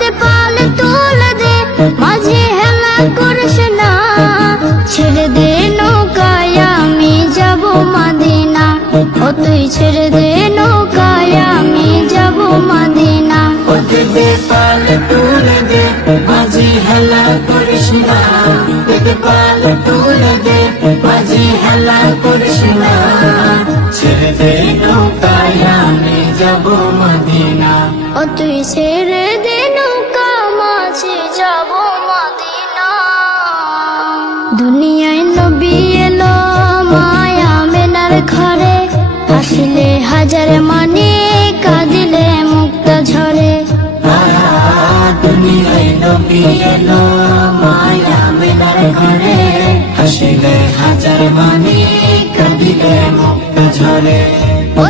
দে পালে তুলে দে, মাঝি হেলা করিস না। ছেড়ে দে নৌকায় আমি যাব মদিনা, ও তুই ছেড়ে দে নৌকায় আমি যাব মদিনা। দে পালে তুলে দে, মাঝি হেলা করিস না। দে পালে তুলে দে, মাঝি হেলা করিস না। ছেড়ে দে নৌকায় আমি যাব মদিনা, ও তুই ছেড়ে দে নৌকা মাঝি যাব মদিনা। দুনিয়ায় নবী এলো মায়া মেনার ঘরে, হাসিলে হাজার মানে কাঁদিলে মুক্তা ঝরে। দুনিয়ায় নবী এলো মায়া মেনার ঘরে, হাসিলে হাজার মানে কাঁদিলে মুক্তা ঝরে। ও